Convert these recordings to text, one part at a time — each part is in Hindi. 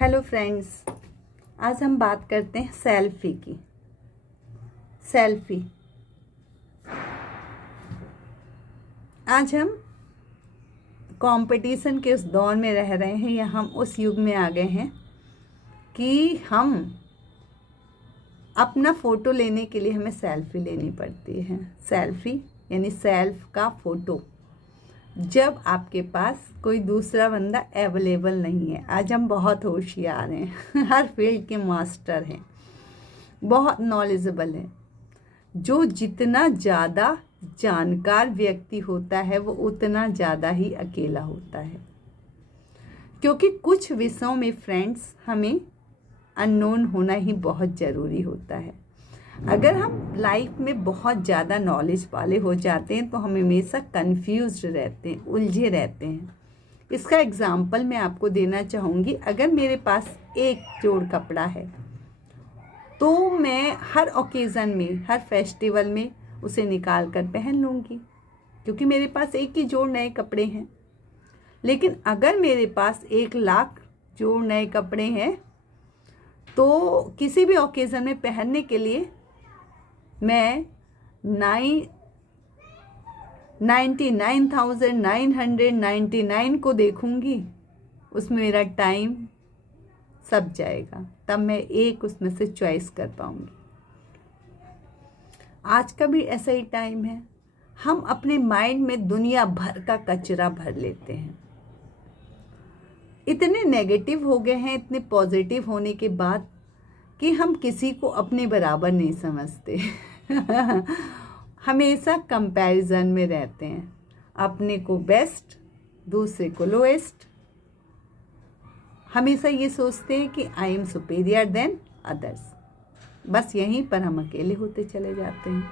हेलो फ्रेंड्स, आज हम बात करते हैं सेल्फी की। सेल्फी आज हम कंपटीशन के उस दौर में रह रहे हैं या हम उस युग में आ गए हैं कि हम अपना फ़ोटो लेने के लिए हमें सेल्फी लेनी पड़ती है। सेल्फी यानी सेल्फ का फ़ोटो, जब आपके पास कोई दूसरा बंदा अवेलेबल नहीं है। आज हम बहुत होशियार हैं, हर फील्ड के मास्टर हैं, बहुत नॉलेजेबल हैं। जो जितना ज़्यादा जानकार व्यक्ति होता है वो उतना ज़्यादा ही अकेला होता है, क्योंकि कुछ विषयों में फ्रेंड्स हमें अननोन होना ही बहुत ज़रूरी होता है। अगर हम लाइफ में बहुत ज़्यादा नॉलेज वाले हो जाते हैं तो हम हमेशा कंफ्यूज्ड रहते हैं, उलझे रहते हैं। इसका एग्जाम्पल मैं आपको देना चाहूँगी। अगर मेरे पास एक जोड़ कपड़ा है तो मैं हर ओकेज़न में, हर फेस्टिवल में उसे निकाल कर पहन लूँगी, क्योंकि मेरे पास एक ही जोड़ नए कपड़े हैं। लेकिन अगर मेरे पास 1,00,000 जोड़ नए कपड़े हैं तो किसी भी ओकेज़न में पहनने के लिए मैं 99,999 को देखूंगी, उसमें मेरा टाइम सब जाएगा, तब मैं एक उसमें से चॉइस कर पाऊंगी। आज का भी ऐसा ही टाइम है। हम अपने माइंड में दुनिया भर का कचरा भर लेते हैं। इतने नेगेटिव हो गए हैं, इतने पॉजिटिव होने के बाद, कि हम किसी को अपने बराबर नहीं समझते। हमेशा कंपैरिजन में रहते हैं, अपने को बेस्ट, दूसरे को लोएस्ट। हमेशा ये सोचते हैं कि I am superior than others. बस यहीं पर हम अकेले होते चले जाते हैं।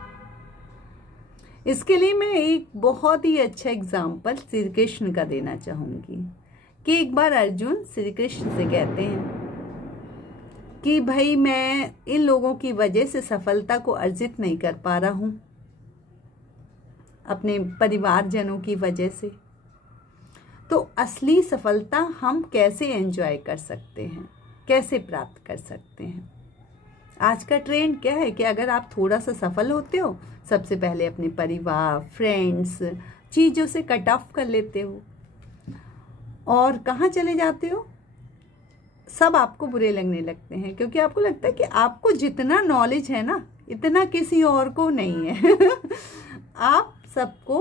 इसके लिए मैं एक बहुत ही अच्छा एग्जाम्पल श्री कृष्ण का देना चाहूँगी कि एक बार अर्जुन श्री कृष्ण से कहते हैं कि भाई मैं इन लोगों की वजह से सफलता को अर्जित नहीं कर पा रहा हूँ, अपने परिवारजनों की वजह से। तो असली सफलता हम कैसे एंजॉय कर सकते हैं, कैसे प्राप्त कर सकते हैं? आज का ट्रेंड क्या है कि अगर आप थोड़ा सा सफल होते हो, सबसे पहले अपने परिवार, फ्रेंड्स, चीज़ों से कट ऑफ कर लेते हो और कहाँ चले जाते हो? सब आपको बुरे लगने लगते हैं, क्योंकि आपको लगता है कि आपको जितना नॉलेज है ना, इतना किसी और को नहीं है। आप सबको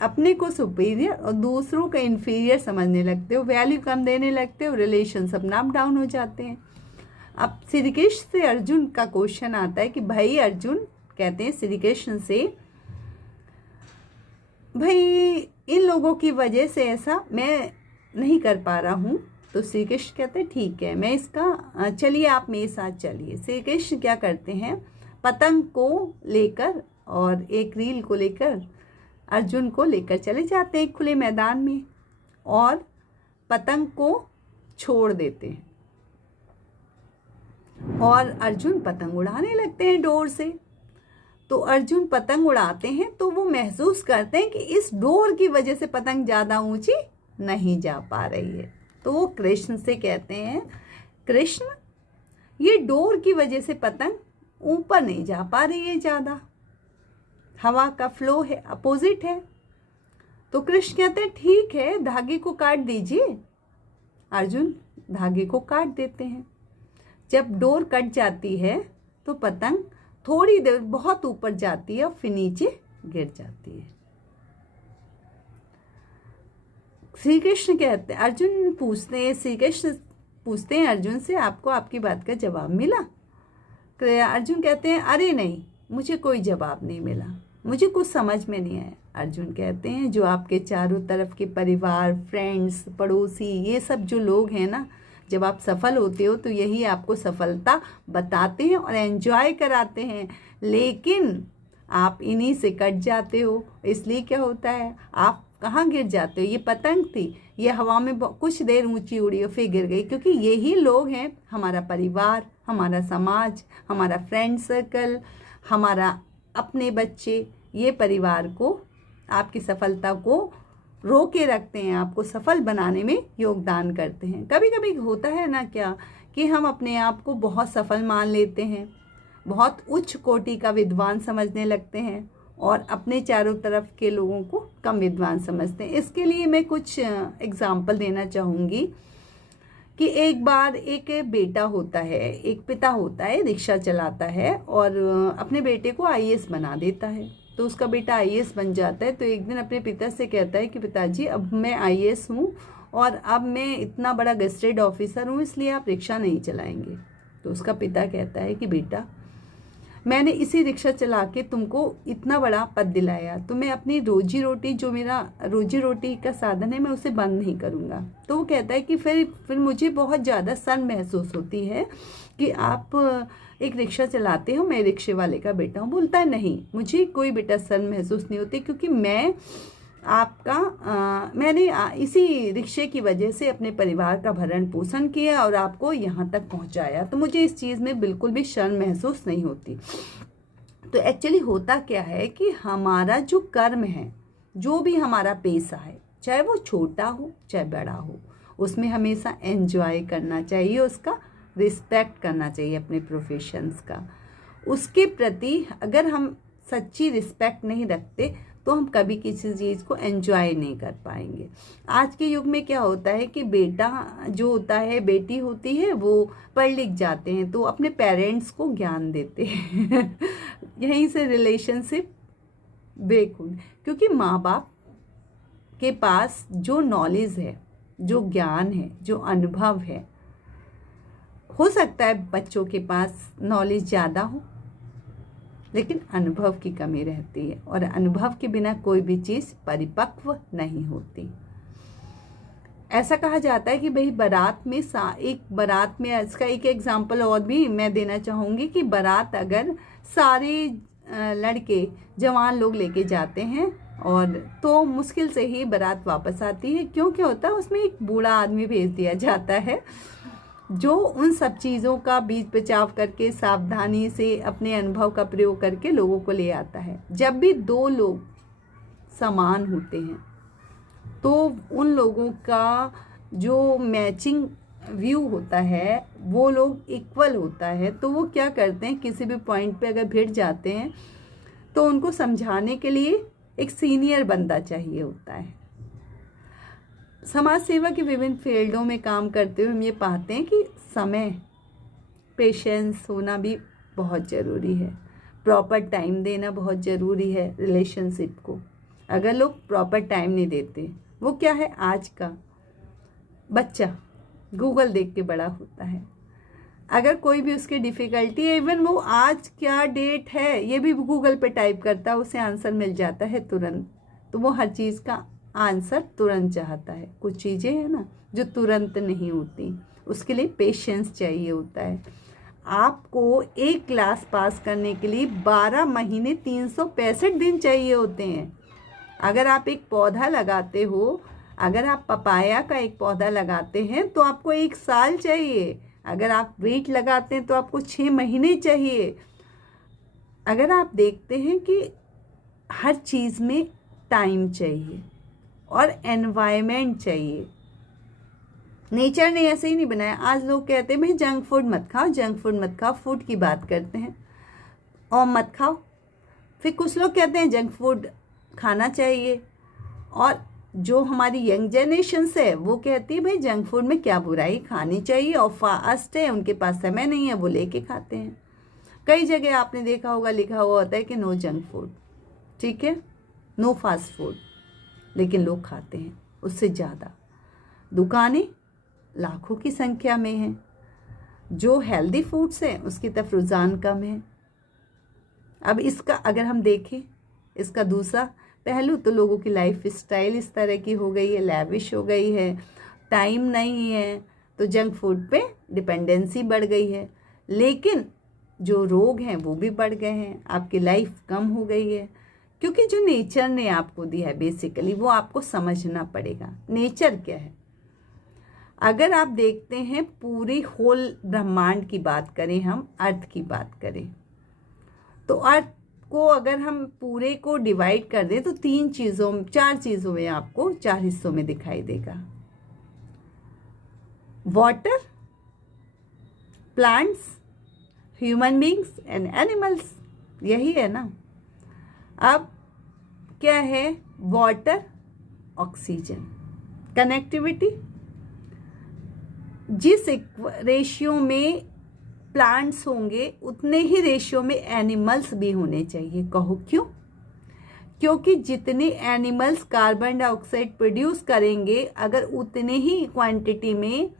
अपने को सुपीरियर और दूसरों को इन्फीरियर समझने लगते हो, वैल्यू कम देने लगते हो, रिलेशन सब नाम डाउन हो जाते हैं। अब श्री कृष्ण से अर्जुन का क्वेश्चन आता है कि भाई, अर्जुन कहते हैं श्री कृष्ण से, भाई इन लोगों की वजह से ऐसा मैं नहीं कर पा रहा हूँ। तो श्री कृष्ण कहते हैं ठीक है, मैं इसका, चलिए आप मेरे साथ चलिए। श्री कृष्ण क्या करते हैं, पतंग को लेकर और एक रील को लेकर अर्जुन को लेकर चले जाते हैं खुले मैदान में और पतंग को छोड़ देते हैं और अर्जुन पतंग उड़ाने लगते हैं डोर से। तो अर्जुन पतंग उड़ाते हैं तो वो महसूस करते हैं कि इस डोर की वजह से पतंग ज़्यादा ऊंची नहीं जा पा रही है। तो वो कृष्ण से कहते हैं, कृष्ण ये डोर की वजह से पतंग ऊपर नहीं जा पा रही है, ज़्यादा हवा का फ्लो है, अपोजिट है। तो कृष्ण कहते हैं ठीक है, धागे को काट दीजिए। अर्जुन धागे को काट देते हैं। जब डोर कट जाती है तो पतंग थोड़ी देर बहुत ऊपर जाती है और फिर नीचे गिर जाती है। श्री कृष्ण कहते हैं, अर्जुन पूछते हैं, श्री कृष्ण पूछते हैं अर्जुन से, आपको आपकी बात का जवाब मिला? अर्जुन कहते हैं अरे नहीं, मुझे कोई जवाब नहीं मिला, मुझे कुछ समझ में नहीं आया। अर्जुन कहते हैं जो आपके चारों तरफ के परिवार, फ्रेंड्स, पड़ोसी, ये सब जो लोग हैं ना, जब आप सफल होते हो तो यही आपको सफलता बताते हैं और एंजॉय कराते हैं, लेकिन आप इन्हीं से कट जाते हो। इसलिए क्या होता है, आप कहाँ गिर जाते हो? ये पतंग थी, ये हवा में कुछ देर ऊंची उड़ी और फिर गिर गई, क्योंकि यही लोग हैं हमारा परिवार, हमारा समाज, हमारा फ्रेंड सर्कल, हमारा अपने बच्चे। ये परिवार को, आपकी सफलता को रोके रखते हैं, आपको सफल बनाने में योगदान करते हैं। कभी कभी होता है ना क्या कि हम अपने आप को बहुत सफल मान लेते हैं, बहुत उच्च कोटि का विद्वान समझने लगते हैं और अपने चारों तरफ के लोगों को कम विद्वान समझते हैं। इसके लिए मैं कुछ एग्जाम्पल देना चाहूँगी कि एक बार एक बेटा होता है, एक पिता होता है, रिक्शा चलाता है और अपने बेटे को आईएएस बना देता है। तो उसका बेटा आईएएस बन जाता है। तो एक दिन अपने पिता से कहता है कि पिताजी, अब मैं आईएएस हूँ और अब मैं इतना बड़ा गजेटेड ऑफिसर हूँ, इसलिए आप रिक्शा नहीं चलाएंगे। तो उसका पिता कहता है कि बेटा, मैंने इसी रिक्शा चला के तुमको इतना बड़ा पद दिलाया, तो मैं अपनी रोजी रोटी, जो मेरा रोजी रोटी का साधन है, मैं उसे बंद नहीं करूँगा। तो वो कहता है कि फिर मुझे बहुत ज़्यादा शर्म महसूस होती है कि आप एक रिक्शा चलाते हो, मैं रिक्शे वाले का बेटा हूँ। बोलता है नहीं, मुझे कोई बेटा शर्म महसूस नहीं होती, क्योंकि मैंने इसी रिक्शे की वजह से अपने परिवार का भरण पोषण किया और आपको यहाँ तक पहुँचाया, तो मुझे इस चीज़ में बिल्कुल भी शर्म महसूस नहीं होती। तो एक्चुअली होता क्या है कि हमारा जो कर्म है, जो भी हमारा पेशा है, चाहे वो छोटा हो चाहे बड़ा हो, उसमें हमेशा एंजॉय करना चाहिए, उसका रिस्पेक्ट करना चाहिए अपने प्रोफेशंस का। उसके प्रति अगर हम सच्ची रिस्पेक्ट नहीं रखते तो हम कभी किसी चीज़ को एंजॉय नहीं कर पाएंगे। आज के युग में क्या होता है कि बेटा जो होता है, बेटी होती है, वो पढ़ लिख जाते हैं तो अपने पेरेंट्स को ज्ञान देते हैं यहीं से रिलेशनशिप ब्रेक हुई, क्योंकि माँ बाप के पास जो नॉलेज है, जो ज्ञान है, जो अनुभव है, हो सकता है बच्चों के पास नॉलेज ज़्यादा हो, लेकिन अनुभव की कमी रहती है और अनुभव के बिना कोई भी चीज़ परिपक्व नहीं होती। ऐसा कहा जाता है कि भाई बारात में इसका एक एग्जांपल और भी मैं देना चाहूँगी कि बारात अगर सारे लड़के जवान लोग लेके जाते हैं और तो मुश्किल से ही बारात वापस आती है। क्यों क्या होता है, उसमें एक बूढ़ा आदमी भेज दिया जाता है जो उन सब चीज़ों का बीच बचाव करके सावधानी से अपने अनुभव का प्रयोग करके लोगों को ले आता है। जब भी दो लोग समान होते हैं तो उन लोगों का जो मैचिंग व्यू होता है वो लोग इक्वल होता है। तो वो क्या करते हैं, किसी भी पॉइंट पे अगर भिड़ जाते हैं तो उनको समझाने के लिए एक सीनियर बंदा चाहिए होता है। समाज सेवा के विभिन्न फील्डों में काम करते हुए हम ये पाते हैं कि समय, पेशेंस होना भी बहुत ज़रूरी है, प्रॉपर टाइम देना बहुत ज़रूरी है रिलेशनशिप को। अगर लोग प्रॉपर टाइम नहीं देते, वो क्या है, आज का बच्चा गूगल देख के बड़ा होता है। अगर कोई भी उसकी डिफ़िकल्टी है, इवन वो आज क्या डेट है ये भी गूगल पे टाइप करता है, उसे आंसर मिल जाता है तुरंत। तो वो हर चीज़ का आंसर तुरंत चाहता है। कुछ चीज़ें हैं ना जो तुरंत नहीं होती, उसके लिए पेशेंस चाहिए होता है। आपको एक क्लास पास करने के लिए 12 महीने 365 दिन चाहिए होते हैं। अगर आप एक पौधा लगाते हो, अगर आप पपाया का एक पौधा लगाते हैं तो आपको 1 साल चाहिए। अगर आप वीट लगाते हैं तो आपको 6 महीने चाहिए। अगर आप देखते हैं कि हर चीज़ में टाइम चाहिए और एनवायरनमेंट चाहिए। नेचर ने ऐसे ही नहीं बनाया। आज लोग कहते हैं भाई जंक फूड मत खाओ, जंक फूड मत खाओ, फूड की बात करते हैं और मत खाओ। फिर कुछ लोग कहते हैं जंक फूड खाना चाहिए, और जो हमारी यंग जनरेशन है वो कहती है भाई जंक फूड में क्या बुराई, खानी चाहिए, और फास्ट है, उनके पास समय नहीं है, वो लेके खाते हैं। कई जगह आपने देखा होगा लिखा हुआ होता है कि नो जंक फूड, ठीक है, नो फास्ट फूड, लेकिन लोग खाते हैं उससे ज़्यादा। दुकानें लाखों की संख्या में हैं, जो हेल्दी फूड्स हैं उसकी तरफ रुझान कम है। अब इसका अगर हम देखें, इसका दूसरा पहलू तो लोगों की लाइफ स्टाइल इस तरह की हो गई है, लैविश हो गई है, टाइम नहीं है, तो जंक फूड पे डिपेंडेंसी बढ़ गई है। लेकिन जो रोग हैं वो भी बढ़ गए हैं, आपकी लाइफ कम हो गई है, क्योंकि जो नेचर ने आपको दिया है बेसिकली वो आपको समझना पड़ेगा। नेचर क्या है, अगर आप देखते हैं पूरी होल ब्रह्मांड की बात करें, हम अर्थ की बात करें, तो अर्थ को अगर हम पूरे को डिवाइड कर दें तो 4 चीज़ों में आपको 4 हिस्सों में दिखाई देगा। Water, plants, human beings and animals, यही है ना। अब क्या है? Water, oxygen, connectivity. जिस रेशियो में प्लांट्स होंगे उतने ही रेशियो में एनिमल्स भी होने चाहिए। कहो क्यों? क्योंकि जितने एनिमल्स कार्बन डाइऑक्साइड प्रोड्यूस करेंगे, अगर उतने ही क्वांटिटी में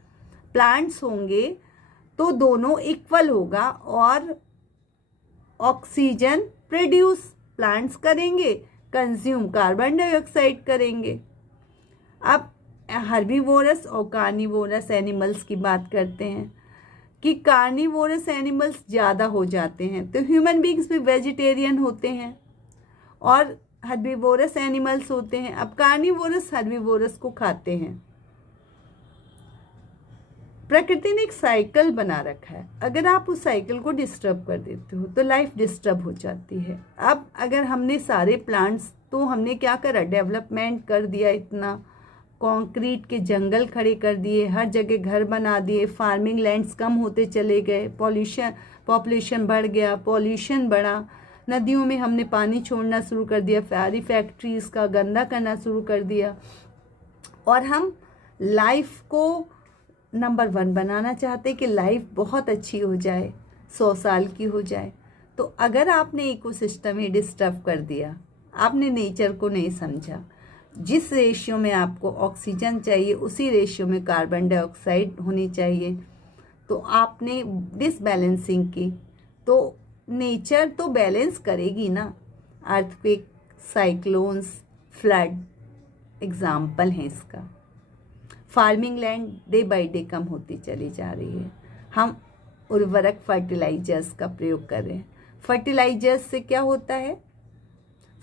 प्लांट्स होंगे तो दोनों इक्वल होगा, और ऑक्सीजन प्रोड्यूस प्लांट्स करेंगे, कंज्यूम कार्बन डाइऑक्साइड करेंगे। अब हर्बीवोरस और कार्निवोरस एनिमल्स की बात करते हैं कि कार्निवोरस एनिमल्स ज़्यादा हो जाते हैं, तो ह्यूमन बींग्स भी वेजिटेरियन होते हैं और हर्बीवोरस एनिमल्स होते हैं। अब कार्निवोरस हर्बीवोरस को खाते हैं। प्रकृति ने एक साइकिल बना रखा है, अगर आप उस साइकिल को डिस्टर्ब कर देते हो तो लाइफ डिस्टर्ब हो जाती है। अब अगर हमने सारे प्लांट्स, तो हमने क्या करा? डेवलपमेंट कर दिया, इतना कंक्रीट के जंगल खड़े कर दिए, हर जगह घर बना दिए, फार्मिंग लैंड्स कम होते चले गए, पॉपुलेशन बढ़ गया, पॉल्यूशन बढ़ा, नदियों में हमने पानी छोड़ना शुरू कर दिया, सारी फैक्ट्रीज़ का गंदा करना शुरू कर दिया, और हम लाइफ को नंबर 1 बनाना चाहते कि लाइफ बहुत अच्छी हो जाए, 100 साल की हो जाए। तो अगर आपने इकोसिस्टम ही डिस्टर्ब कर दिया, आपने नेचर को नहीं समझा, जिस रेशियो में आपको ऑक्सीजन चाहिए उसी रेशियो में कार्बन डाइऑक्साइड होनी चाहिए, तो आपने डिसबैलेंसिंग की, तो नेचर तो बैलेंस करेगी ना। अर्थक्वेक, साइक्लोन्स, फ्लड एग्जाम्पल हैं इसका। Farming land day by day कम होती चली जा रही है। हम उर्वरक फर्टिलाइजर्स का प्रयोग कर रहे हैं। फर्टिलाइजर्स से क्या होता है?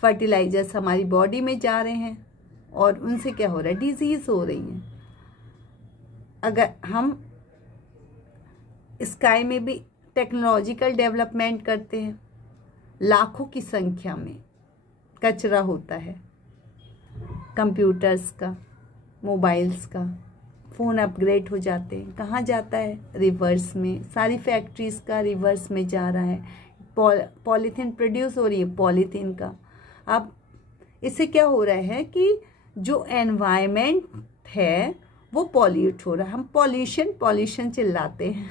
फर्टिलाइजर्स हमारी बॉडी में जा रहे हैं और उनसे क्या हो रहा है? डिजीज़ हो रही हैं। अगर हम स्काई में भी टेक्नोलॉजिकल डेवलपमेंट करते हैं, लाखों की संख्या में कचरा होता है, कंप्यूटर्स का, मोबाइल्स का, फ़ोन अपग्रेड हो जाते हैं, कहाँ जाता है? रिवर्स में। सारी फैक्ट्रीज़ का रिवर्स में जा रहा है। पॉलीथीन प्रोड्यूस हो रही है, पॉलीथीन का। अब इससे क्या हो रहा है कि जो एनवायरनमेंट है वो पॉल्यूट हो रहा है। हम पॉल्यूशन चिल्लाते हैं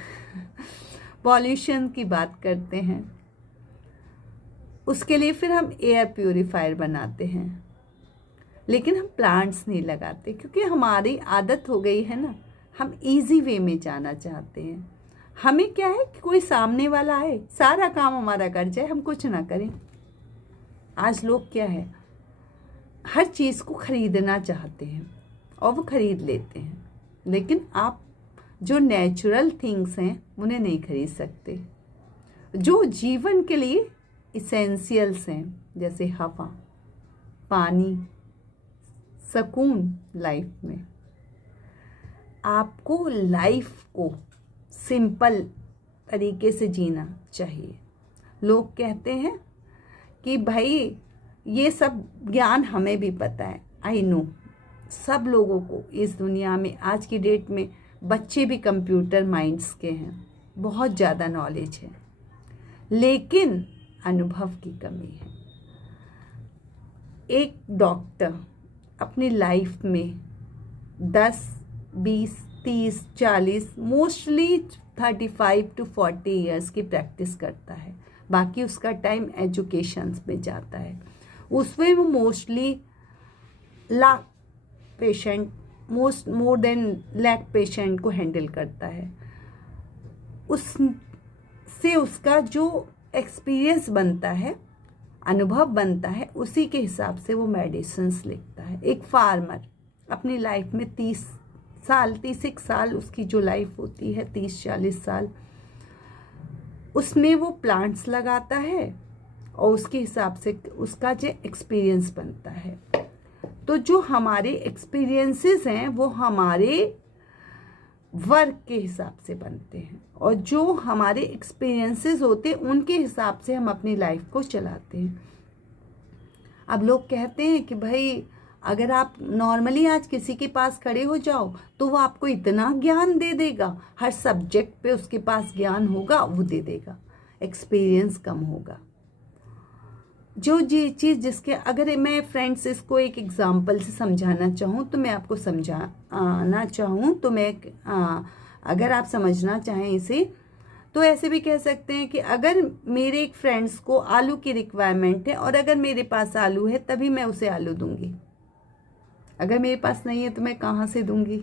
पॉल्यूशन की बात करते हैं, उसके लिए फिर हम एयर प्यूरीफायर बनाते हैं, लेकिन हम प्लांट्स नहीं लगाते क्योंकि हमारी आदत हो गई है ना, हम इजी वे में जाना चाहते हैं। हमें क्या है कि कोई सामने वाला आए, सारा काम हमारा कर जाए, हम कुछ ना करें। आज लोग क्या है, हर चीज़ को ख़रीदना चाहते हैं और वो ख़रीद लेते हैं, लेकिन आप जो नेचुरल थिंग्स हैं उन्हें नहीं खरीद सकते, जो जीवन के लिए इसेंशियल्स हैं, जैसे हवा, पानी, सुकून लाइफ में। आपको लाइफ को सिंपल तरीके से जीना चाहिए। लोग कहते हैं कि भाई ये सब ज्ञान हमें भी पता है। आई नो, सब लोगों को इस दुनिया में आज की डेट में, बच्चे भी कंप्यूटर माइंड्स के हैं, बहुत ज़्यादा नॉलेज है, लेकिन अनुभव की कमी है। एक डॉक्टर अपनी लाइफ में 10, 20, 30, 40, मोस्टली 35 to 40 ईयर्स की प्रैक्टिस करता है, बाकी उसका टाइम एजुकेशंस में जाता है। उसमें वो mostly lakh patient, more than lakh patient को हैंडल करता है। उससे उसका जो एक्सपीरियंस बनता है, अनुभव बनता है, उसी के हिसाब से वो मेडिसिन्स लिखता है। एक फार्मर अपनी लाइफ में 30 साल, 31 साल उसकी जो लाइफ होती है, 30-40 साल, उसमें वो प्लांट्स लगाता है और उसके हिसाब से उसका जो एक्सपीरियंस बनता है। तो जो हमारे एक्सपीरियंसेस हैं वो हमारे वर्क के हिसाब से बनते हैं और जो हमारे एक्सपीरियंसेस होते हैं उनके हिसाब से हम अपनी लाइफ को चलाते हैं। अब लोग कहते हैं कि भाई अगर आप नॉर्मली आज किसी के पास खड़े हो जाओ तो वो आपको इतना ज्ञान दे देगा, हर सब्जेक्ट पे उसके पास ज्ञान होगा, वो दे देगा, एक्सपीरियंस कम होगा। जो ये चीज़ जिसके, अगर मैं फ्रेंड्स इसको एक एग्जांपल से समझाना चाहूँ तो मैं आपको समझाना चाहूँ तो मैं अगर आप समझना चाहें इसे तो ऐसे भी कह सकते हैं कि अगर मेरे एक फ्रेंड्स को आलू की रिक्वायरमेंट है और अगर मेरे पास आलू है तभी मैं उसे आलू दूंगी, अगर मेरे पास नहीं है तो मैं कहाँ से दूंगी।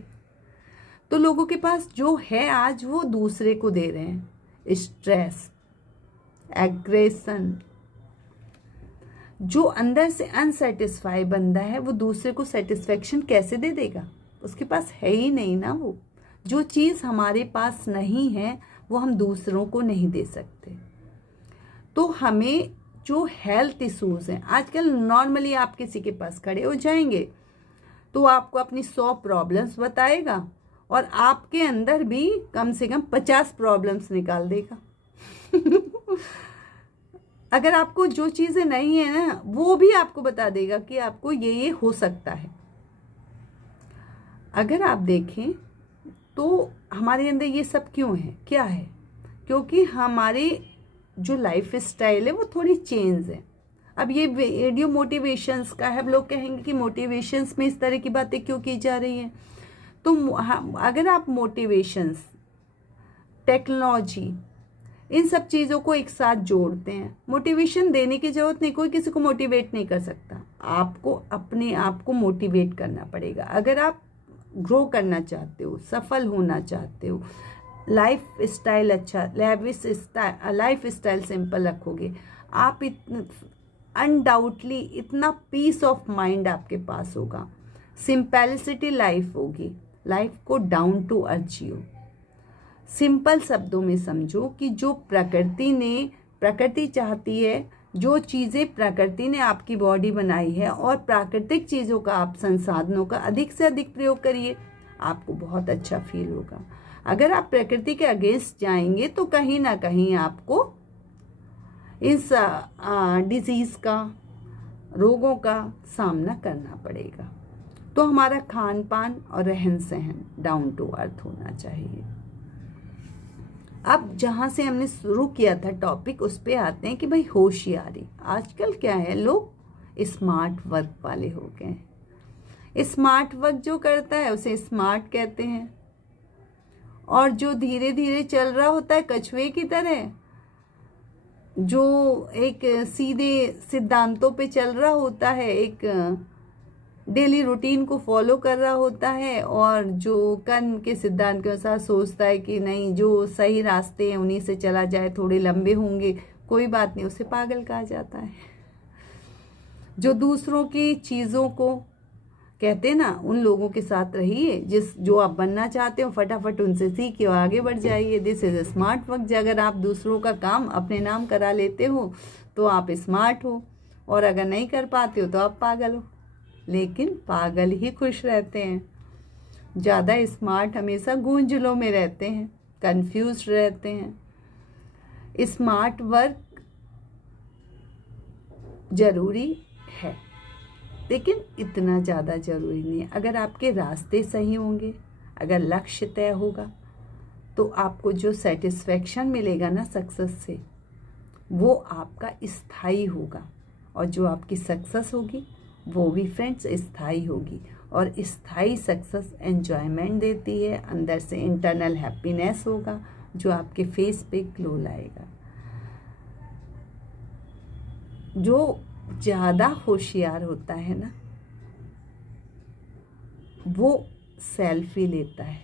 तो लोगों के पास जो है आज वो दूसरे को दे रहे हैं। स्ट्रेस, एग्रेशन, जो अंदर से अनसेटिस्फाई बंदा है वो दूसरे को सेटिस्फेक्शन कैसे दे देगा, उसके पास है ही नहीं ना। वो जो चीज़ हमारे पास नहीं है वो हम दूसरों को नहीं दे सकते। तो हमें जो हेल्थ इश्यूज़ हैं आजकल, नॉर्मली आप किसी के पास खड़े हो जाएंगे तो आपको अपनी 100 प्रॉब्लम्स बताएगा और आपके अंदर भी कम से कम 50 प्रॉब्लम्स निकाल देगा। अगर आपको जो चीज़ें नहीं है ना वो भी आपको बता देगा कि आपको ये हो सकता है। अगर आप देखें तो हमारे अंदर ये सब क्यों है, क्या है, क्योंकि हमारे जो लाइफ स्टाइल है वो थोड़ी चेंज है। अब ये वीडियो मोटिवेशंस का है, अब लोग कहेंगे कि मोटिवेशंस में इस तरह की बातें क्यों की जा रही हैं। तो अगर आप मोटिवेशंस, टेक्नोलॉजी, इन सब चीज़ों को एक साथ जोड़ते हैं, मोटिवेशन देने की ज़रूरत नहीं, कोई किसी को मोटिवेट नहीं कर सकता, आपको अपने आप को मोटिवेट करना पड़ेगा। अगर आप ग्रो करना चाहते हो, सफल होना चाहते हो, लाइफ स्टाइल अच्छा, लाइफ स्टाइल सिंपल रखोगे, आप अनडाउटली इतना पीस ऑफ माइंड आपके पास होगा, सिंपलिसिटी लाइफ होगी, लाइफ को डाउन टू अर्थ जियो। सिंपल शब्दों में समझो कि जो प्रकृति चाहती है, जो चीज़ें प्रकृति ने आपकी बॉडी बनाई है और प्राकृतिक चीज़ों का, आप संसाधनों का अधिक से अधिक प्रयोग करिए, आपको बहुत अच्छा फील होगा। अगर आप प्रकृति के अगेंस्ट जाएंगे तो कहीं ना कहीं आपको इस डिजीज़ का, रोगों का सामना करना पड़ेगा। तो हमारा खान पान और रहन सहन डाउन टू अर्थ होना चाहिए। अब जहाँ से हमने शुरू किया था टॉपिक, उस पे आते हैं कि भाई होशियारी। आजकल क्या है, लोग स्मार्ट वर्क वाले हो गए हैं। स्मार्ट वर्क जो करता है उसे स्मार्ट कहते हैं, और जो धीरे धीरे चल रहा होता है कछुए की तरह, जो एक सीधे सिद्धांतों पे चल रहा होता है, एक डेली रूटीन को फॉलो कर रहा होता है, और जो कर्म के सिद्धांत के अनुसार सोचता है कि नहीं, जो सही रास्ते हैं उन्हीं से चला जाए, थोड़े लंबे होंगे कोई बात नहीं, उसे पागल कहा जाता है। जो दूसरों की चीज़ों को कहते हैं ना, उन लोगों के साथ रहिए जो आप बनना चाहते हो, फटाफट उनसे सीखिए और आगे बढ़ जाइए। This is smart work. अगर आप दूसरों का काम अपने नाम करा लेते हो तो आप स्मार्ट हो, और अगर नहीं कर पाते हो तो आप पागल हो। लेकिन पागल ही खुश रहते हैं, ज़्यादा स्मार्ट हमेशा गूंजलों में रहते हैं, कंफ्यूज रहते हैं। स्मार्ट वर्क ज़रूरी है, लेकिन इतना ज़्यादा ज़रूरी नहीं है। अगर आपके रास्ते सही होंगे, अगर लक्ष्य तय होगा, तो आपको जो सेटिस्फेक्शन मिलेगा ना सक्सेस से, वो आपका स्थायी होगा, और जो आपकी सक्सेस होगी वो भी फ्रेंड्स स्थायी होगी। और स्थायी सक्सेस एंजॉयमेंट देती है, अंदर से इंटरनल हैप्पीनेस होगा जो आपके फेस पे ग्लो लाएगा। जो ज़्यादा होशियार होता है ना, वो सेल्फी लेता है,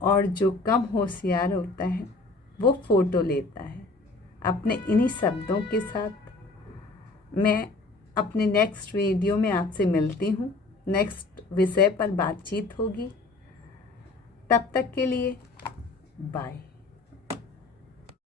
और जो कम होशियार होता है वो फ़ोटो लेता है। अपने इन्हीं शब्दों के साथ मैं अपने नेक्स्ट वीडियो में आपसे मिलती हूँ। नेक्स्ट विषय पर बातचीत होगी। तब तक के लिए बाय।